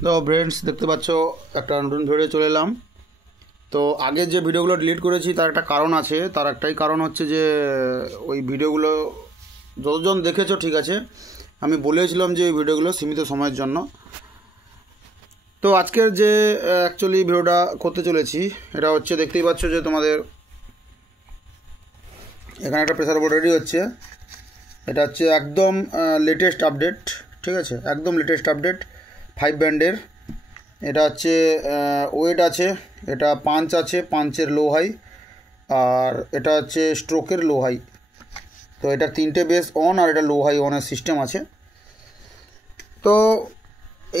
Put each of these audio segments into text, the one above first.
তো ফ্রেন্ডস দেখতে পাচ্ছ একটা নতুন ভিডিও চলে এলাম। তো আগে যে ভিডিওগুলো ডিলিট করেছি তার একটা কারণ আছে। তার একটাই কারণ হচ্ছে যে ওই ভিডিওগুলো যতজন দেখেছো ঠিক আছে, আমি বলেছিলাম যে ওই ভিডিওগুলো সীমিত সময়ের জন্য। তো আজকের যে অ্যাকচুয়ালি ভিডিওটা করতে চলেছি এটা হচ্ছে, দেখতেই পাচ্ছ যে তোমাদের এখানে একটা প্রেসার বোর্ড রেডি হচ্ছে। এটা হচ্ছে একদম লেটেস্ট আপডেট, ঠিক আছে, একদম লেটেস্ট আপডেট 5 ব্যান্ডের। এটা হচ্ছে ওয়েট আছে, এটা পাঞ্চ আছে, পাঞ্চের লো হাই, আর এটা হচ্ছে স্ট্রোকের লো হাই। তো এটা 3টে বেস অন আর এটা লো হাই অনের সিস্টেম আছে। তো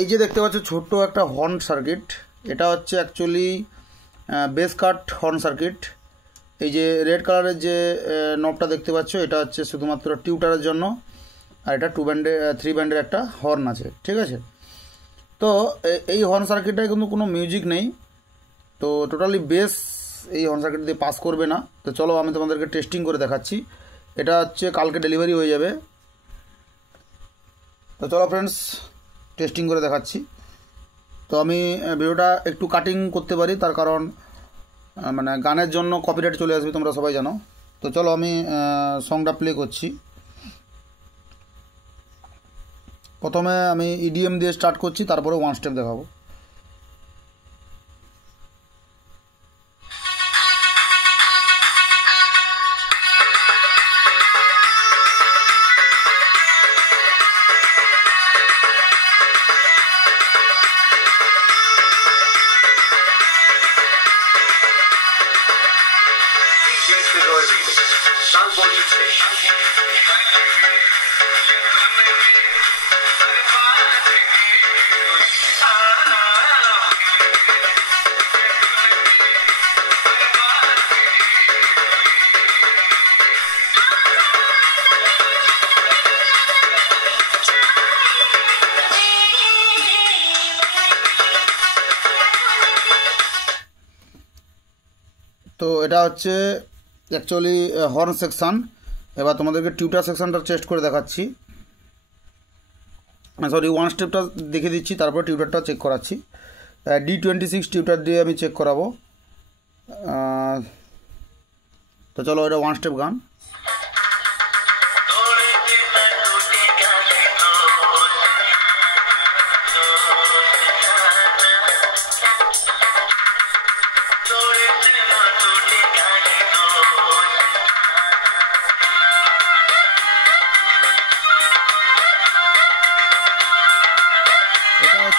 এই যে দেখতে পাচ্ছ ছোট্ট একটা হর্ন সার্কিট, এটা হচ্ছে অ্যাকচুয়ালি বেস কাট হর্ন সার্কিট। এই যে রেড কালারের যে নবটা দেখতে পাচ্ছ এটা হচ্ছে শুধুমাত্র টিউটারের জন্য, আর এটা 3 ব্যান্ডের একটা হর্ন আছে, ঠিক আছে। তো এই হর্ন সার্কিটটায় কিন্তু কোনো মিউজিক নেই, তো টোটালি বেস এই হর্ন সার্কিট দিয়ে পাস করবে না। তো চলো আমি তোমাদেরকে টেস্টিং করে দেখাচ্ছি। এটা হচ্ছে কালকে ডেলিভারি হয়ে যাবে। তো চলো ফ্রেন্ডস টেস্টিং করে দেখাচ্ছি। তো আমি ভিডিওটা একটু কাটিং করতে পারি, তার কারণ মানে গানের জন্য কপিরাইট চলে আসবে, তোমরা সবাই জানো। তো চলো আমি সংটা প্লে করছি। প্রথমে আমি ইডিএম দিয়ে স্টার্ট করছি, তারপরে 1 স্টেপ দেখাবো। তো এটা হচ্ছে অ্যাকচুয়ালি হর্ন সেকশান। এবার তোমাদেরকে টিউটার সেকশানটা টেস্ট করে দেখাচ্ছি, সরি 1 স্টেপটা দেখে দিচ্ছি, তারপর টিউটারটা চেক করাচ্ছি। D26 টিউটার দিয়ে আমি চেক করাবো। তো চলো এটা 1 স্টেপ গান।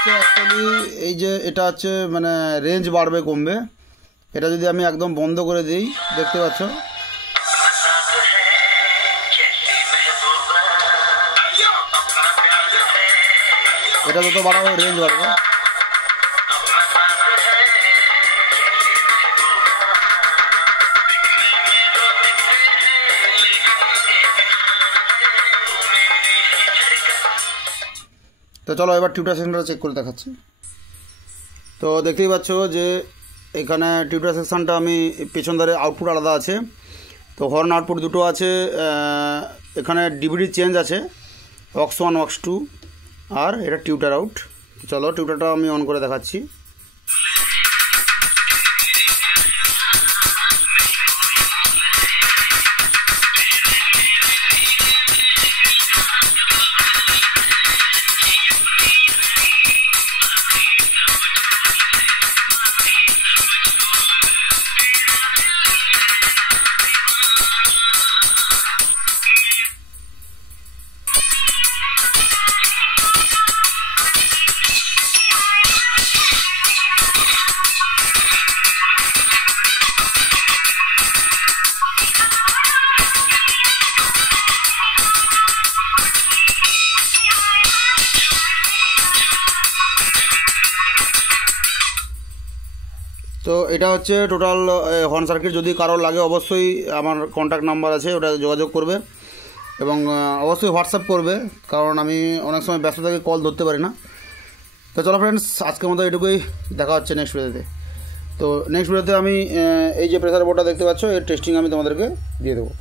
অ্যাকচুয়ালি এই যে এটা হচ্ছে মানে রেঞ্জ বাড়বে কমবে। এটা যদি আমি একদম বন্ধ করে দিই, দেখতে পাচ্ছ এটা যত বাড়াবো রেঞ্জ বাড়বে। তো চলো এবার টিউটার সেকশনটা চেক করে দেখাচ্ছি। তো দেখতেই পাচ্ছ যে এখানে টিউটার সেকশনটা আমি পেছন ধারে আউটপুট আলাদা আছে। তো হর্ন আউটপুট দুটো আছে, এখানে ডিভিডি চেঞ্জ আছে, অক্স 1 অক্স 2, আর এটা টিউটার আউট। চলো টিউটারটা আমি অন করে দেখাচ্ছি। তো এটা হচ্ছে টোটাল হর্ন সার্কিট। যদি কারোর লাগে অবশ্যই আমার কন্ট্যাক্ট নাম্বার আছে, ওটা যোগাযোগ করবে এবং অবশ্যই হোয়াটসঅ্যাপ করবে, কারণ আমি অনেক সময় ব্যস্ত থাকি, কল ধরতে পারি না। তো চলো ফ্রেন্ডস আজকের মতো এটুকুই, দেখা হচ্ছে নেক্সট ভিডিওতে। তো নেক্সট ভিডিওতে আমি এই যে প্রেসার বোর্ডটা দেখতে পাচ্ছ এর টেস্টিং আমি তোমাদেরকে দিয়ে দেবো।